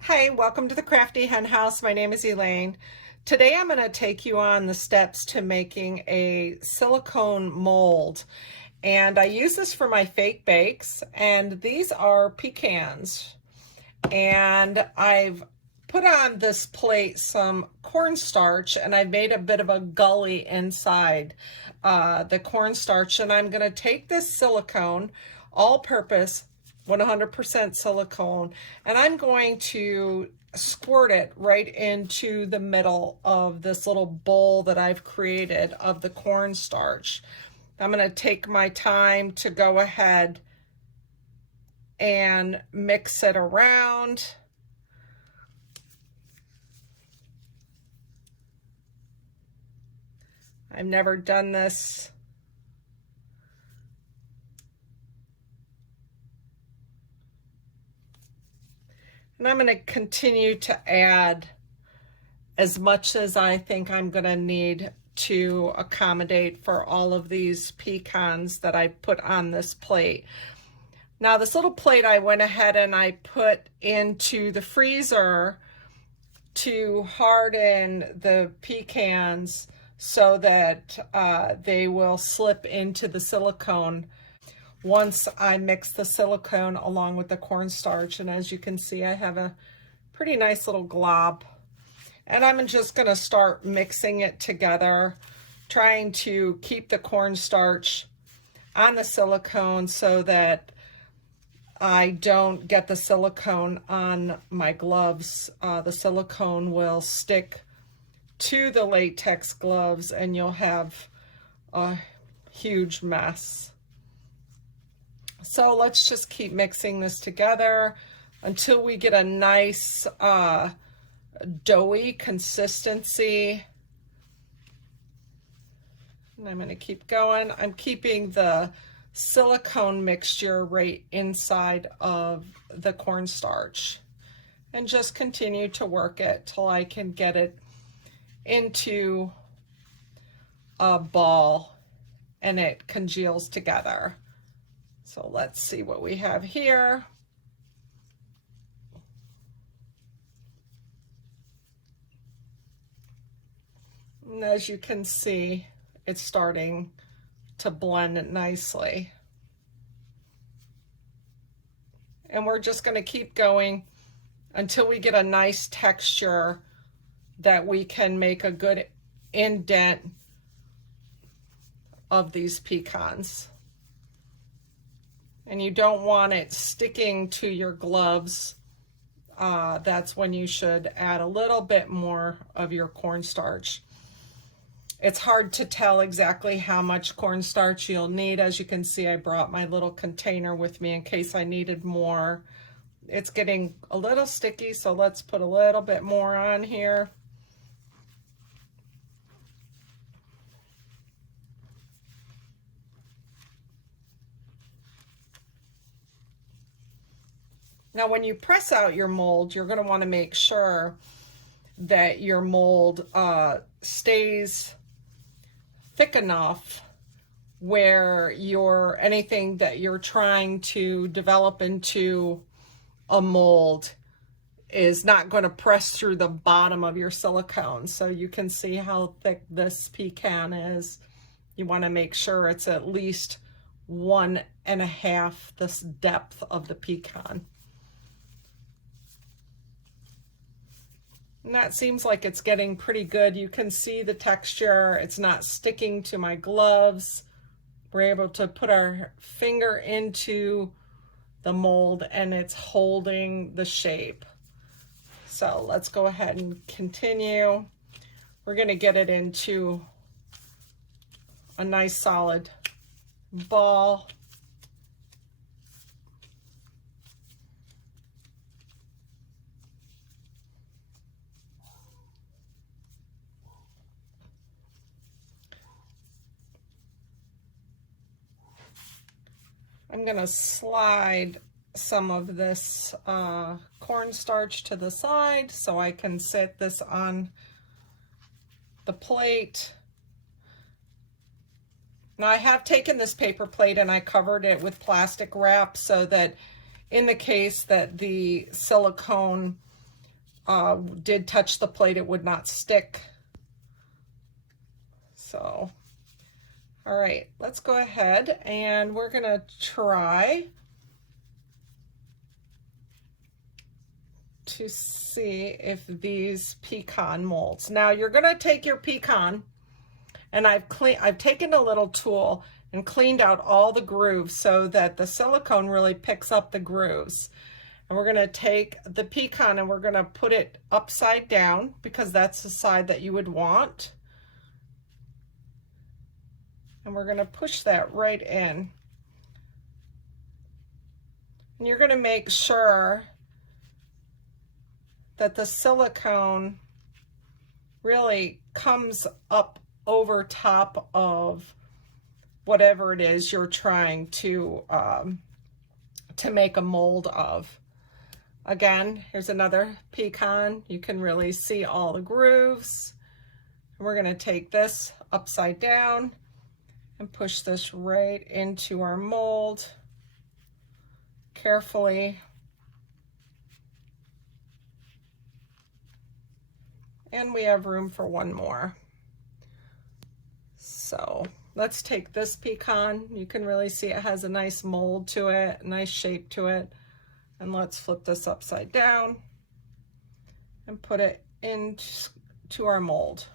Hi, welcome to the Crafty Hen House. My name is Elaine. Today I'm going to take you on the steps to making a silicone mold. And I use this for my fake bakes, and these are pecans. And I've put on this plate some cornstarch, and I've made a bit of a gully inside the cornstarch. And I'm going to take this silicone, all-purpose 100% silicone, and I'm going to squirt it right into the middle of this little bowl that I've created of the cornstarch. I'm going to take my time to go ahead and mix it around. I've never done this. And I'm going to continue to add as much as I think I'm going to need to accommodate for all of these pecans that I put on this plate. Now this little plate I went ahead and I put into the freezer to harden the pecans so that they will slip into the silicone once I mix the silicone along with the cornstarch. And as you can see, I have a pretty nice little glob. And I'm just going to start mixing it together, trying to keep the cornstarch on the silicone so that I don't get the silicone on my gloves. The silicone will stick to the latex gloves and you'll have a huge mess. So let's just keep mixing this together until we get a nice doughy consistency. And I'm going to keep going. I'm keeping the silicone mixture right inside of the cornstarch and just continue to work it till I can get it into a ball and it congeals together. So let's see what we have here. And as you can see, it's starting to blend nicely. And we're just going to keep going until we get a nice texture that we can make a good indent of these pecans. And you don't want it sticking to your gloves. That's when you should add a little bit more of your cornstarch. It's hard to tell exactly how much cornstarch you'll need. As you can see, I brought my little container with me in case I needed more. It's getting a little sticky, so let's put a little bit more on here. Now, when you press out your mold, you're going to want to make sure that your mold stays thick enough where anything that you're trying to develop into a mold is not going to press through the bottom of your silicone. So you can see how thick this pecan is. You want to make sure it's at least 1.5 this depth of the pecan. And that seems like it's getting pretty good. You can see the texture. It's not sticking to my gloves. We're able to put our finger into the mold and it's holding the shape. So let's go ahead and continue. We're going to get it into a nice solid ball. I'm going to slide some of this cornstarch to the side so I can set this on the plate. Now I have taken this paper plate and I covered it with plastic wrap so that in the case that the silicone did touch the plate, it would not stick. So, all right, let's go ahead and we're gonna try to see if these pecan molds. Now you're gonna take your pecan, and I've taken a little tool and cleaned out all the grooves so that the silicone really picks up the grooves. And we're gonna take the pecan and we're gonna put it upside down because that's the side that you would want. And we're gonna push that right in. And you're gonna make sure that the silicone really comes up over top of whatever it is you're trying to make a mold of. Again, here's another pecan. You can really see all the grooves. We're going to take this upside down and push this right into our mold carefully. And we have room for one more. So let's take this pecan. You can really see it has a nice mold to it, a nice shape to it. And let's flip this upside down and put it into our mold.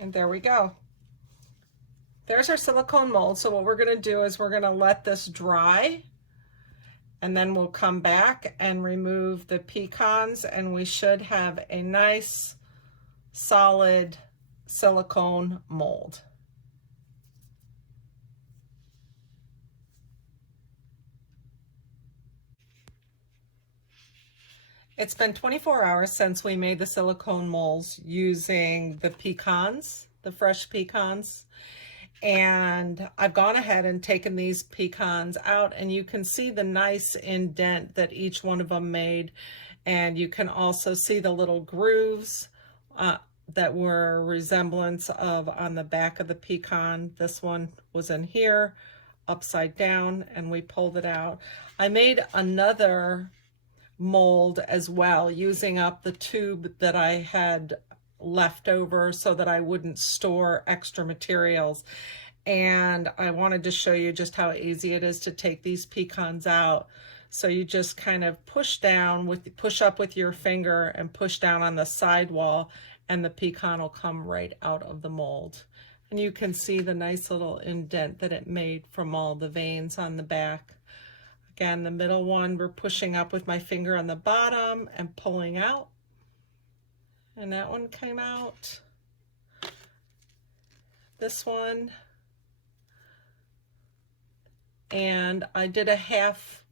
And there we go. There's our silicone mold. So what we're going to do is we're going to let this dry, and then we'll come back and remove the pecans, and we should have a nice solid silicone mold. It's been 24 hours since we made the silicone molds using the pecans, the fresh pecans. And I've gone ahead and taken these pecans out, and you can see the nice indent that each one of them made. And you can also see the little grooves that were a resemblance of on the back of the pecan. This one was in here, upside down, and we pulled it out. I made another mold as well using up the tube that I had left over so that I wouldn't store extra materials. And I wanted to show you just how easy it is to take these pecans out. So you just kind of push up with your finger and push down on the side wall, and the pecan will come right out of the mold. And you can see the nice little indent that it made from all the veins on the back. Again, the middle one, we're pushing up with my finger on the bottom and pulling out. And that one came out. This one. And I did a half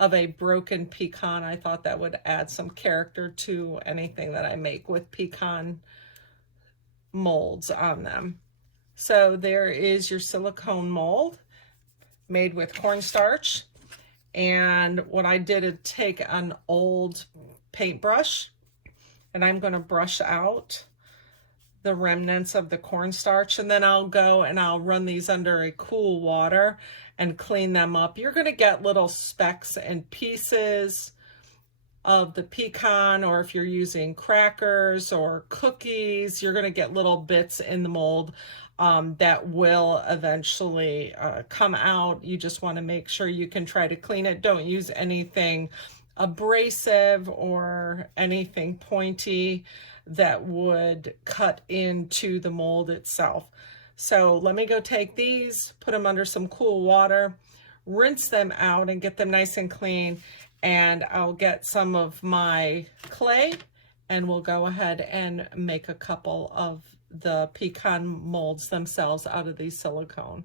of a broken pecan. I thought that would add some character to anything that I make with pecan molds on them. So there is your silicone mold made with cornstarch. And what I did is take an old paintbrush, and I'm going to brush out the remnants of the cornstarch, and then I'll go and I'll run these under a cool water and clean them up. You're going to get little specks and pieces of the pecan, or if you're using crackers or cookies, you're going to get little bits in the mold that will eventually come out. You just want to make sure you can try to clean it. Don't use anything abrasive or anything pointy that would cut into the mold itself. So let me go take these, put them under some cool water, rinse them out and get them nice and clean. And I'll get some of my clay, and we'll go ahead and make a couple of the pecan molds themselves out of these silicone.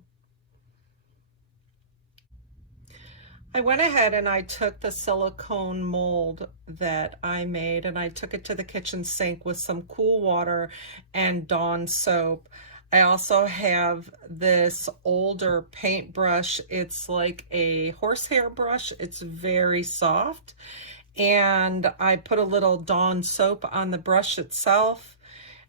I went ahead and I took the silicone mold that I made, and I took it to the kitchen sink with some cool water and Dawn soap. I also have this older paintbrush. It's like a horsehair brush. It's very soft. And I put a little Dawn soap on the brush itself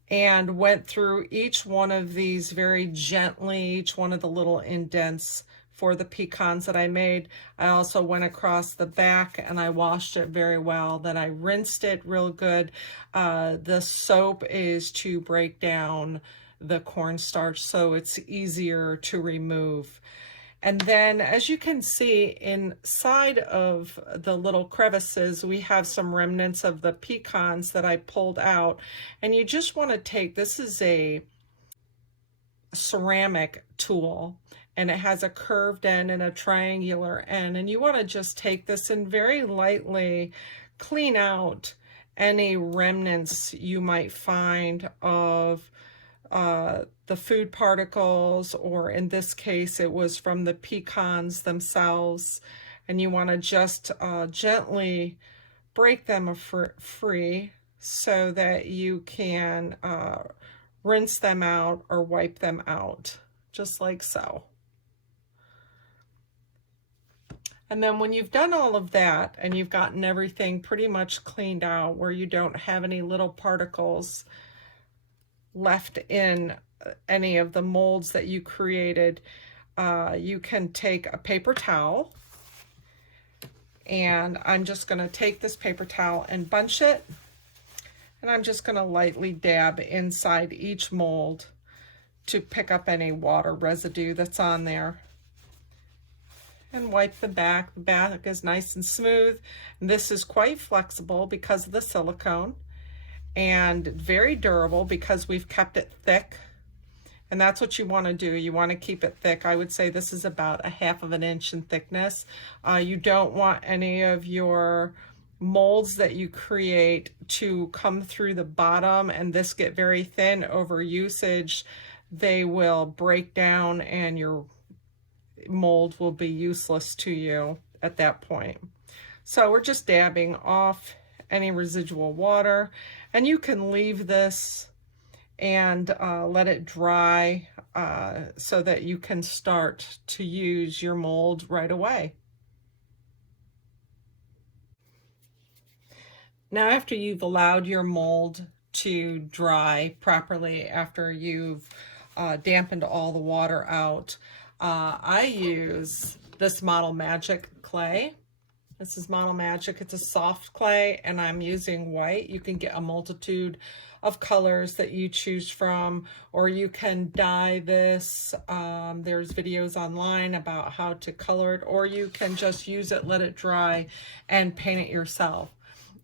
and went through each one of these very gently, each one of the little indents for the pecans that I made. I also went across the back and I washed it very well. Then I rinsed it real good. The soap is to break down the cornstarch so it's easier to remove. And then, as you can see, inside of the little crevices, we have some remnants of the pecans that I pulled out. And you just want to take, this is a ceramic tool, and it has a curved end and a triangular end. And you want to just take this and very lightly clean out any remnants you might find of the food particles, or in this case it was from the pecans themselves, and you want to just gently break them free so that you can rinse them out or wipe them out, just like so. And then when you've done all of that and you've gotten everything pretty much cleaned out where you don't have any little particles left in any of the molds that you created, you can take a paper towel, and I'm just going to take this paper towel and bunch it, and I'm just going to lightly dab inside each mold to pick up any water residue that's on there, and wipe the back. The back is nice and smooth. This is quite flexible because of the silicone, and very durable because we've kept it thick, and that's what you want to do. You want to keep it thick. I would say this is about 1/2 inch in thickness. You don't want any of your molds that you create to come through the bottom and this get very thin over usage. They will break down and your mold will be useless to you at that point. So we're just dabbing off any residual water, and you can leave this and let it dry so that you can start to use your mold right away. Now, after you've allowed your mold to dry properly, after you've dampened all the water out, I use this Model Magic clay. This is Model Magic. It's a soft clay, and I'm using white. You can get a multitude of colors that you choose from, or you can dye this. There's videos online about how to color it, or you can just use it, let it dry, and paint it yourself.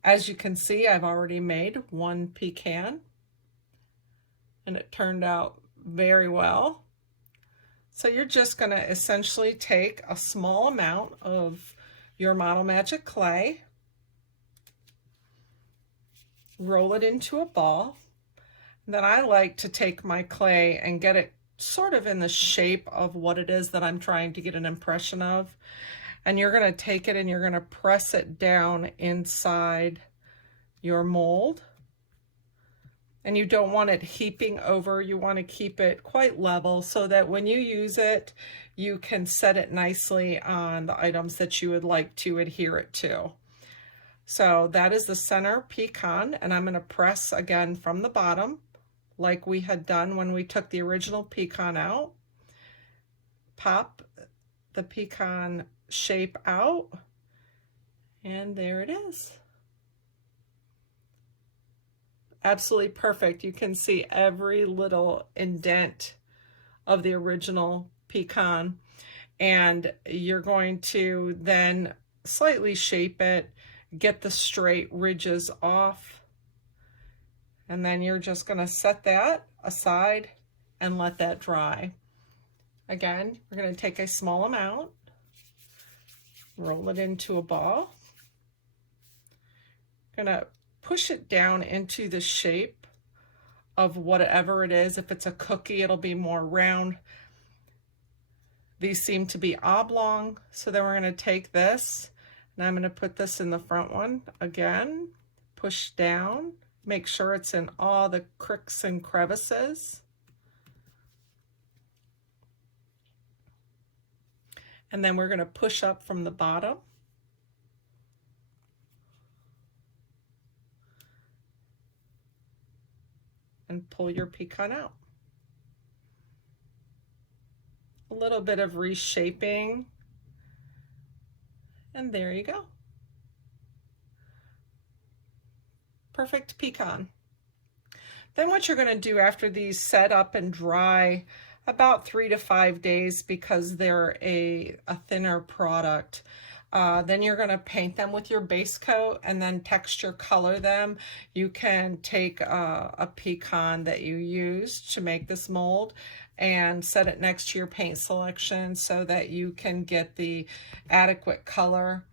As you can see, I've already made one pecan, and it turned out very well. So you're just going to essentially take a small amount of your Model Magic clay, roll it into a ball. Then I like to take my clay and get it sort of in the shape of what it is that I'm trying to get an impression of. And you're going to take it and you're going to press it down inside your mold. And you don't want it heaping over. You want to keep it quite level so that when you use it, you can set it nicely on the items that you would like to adhere it to. So that is the center pecan, and I'm going to press again from the bottom like we had done when we took the original pecan out. Pop the pecan shape out, and there it is. Absolutely perfect. You can see every little indent of the original pecan, and you're going to then slightly shape it, get the straight ridges off, and then you're just going to set that aside and let that dry. Again, we're going to take a small amount, roll it into a ball, going to push it down into the shape of whatever it is. If it's a cookie, it'll be more round. These seem to be oblong, so then we're going to take this, and I'm going to put this in the front one again, push down, make sure it's in all the cricks and crevices. And then we're going to push up from the bottom. And pull your pecan out. a little bit of reshaping, and there you go. Perfect pecan. Then what you're going to do after these set up and dry about 3 to 5 days, because they're a thinner product, then you're going to paint them with your base coat and then texture color them. You can take a pecan that you used to make this mold and set it next to your paint selection so that you can get the adequate color.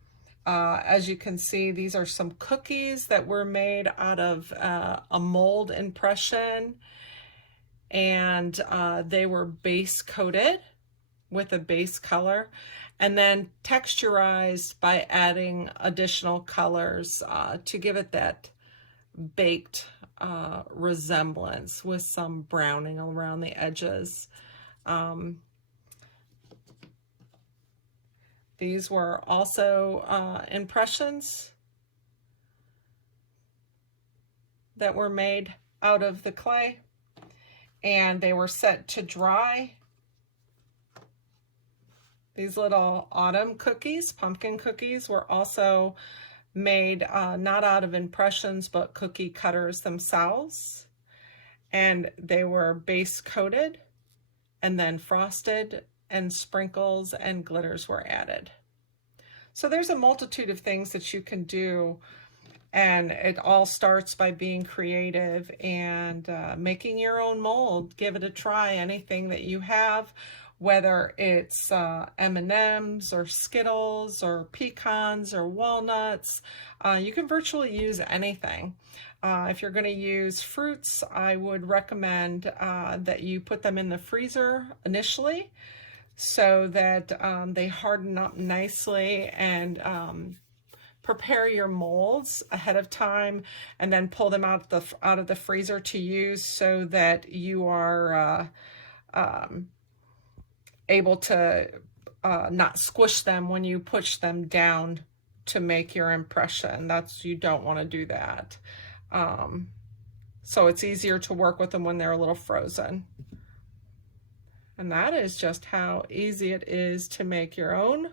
As you can see, these are some cookies that were made out of a mold impression, and they were base coated with a base color and then texturized by adding additional colors to give it that baked resemblance with some browning around the edges. These were also impressions that were made out of the clay, and they were set to dry. These little autumn cookies, pumpkin cookies, were also made not out of impressions, but cookie cutters themselves. And they were base coated and then frosted, and sprinkles and glitters were added. So there's a multitude of things that you can do, and it all starts by being creative and making your own mold. Give it a try. Anything that you have, whether it's M&Ms or Skittles or pecans or walnuts, you can virtually use anything. If you're going to use fruits, I would recommend that you put them in the freezer initially so that they harden up nicely, and prepare your molds ahead of time and then pull them out of the freezer to use, so that you are able to not squish them when you push them down to make your impression. You don't want to do that. So it's easier to work with them when they're a little frozen. And that is just how easy it is to make your own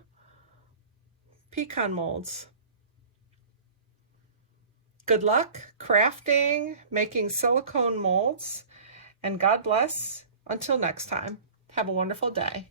pecan molds. Good luck crafting, making silicone molds, and God bless. Until next time, have a wonderful day.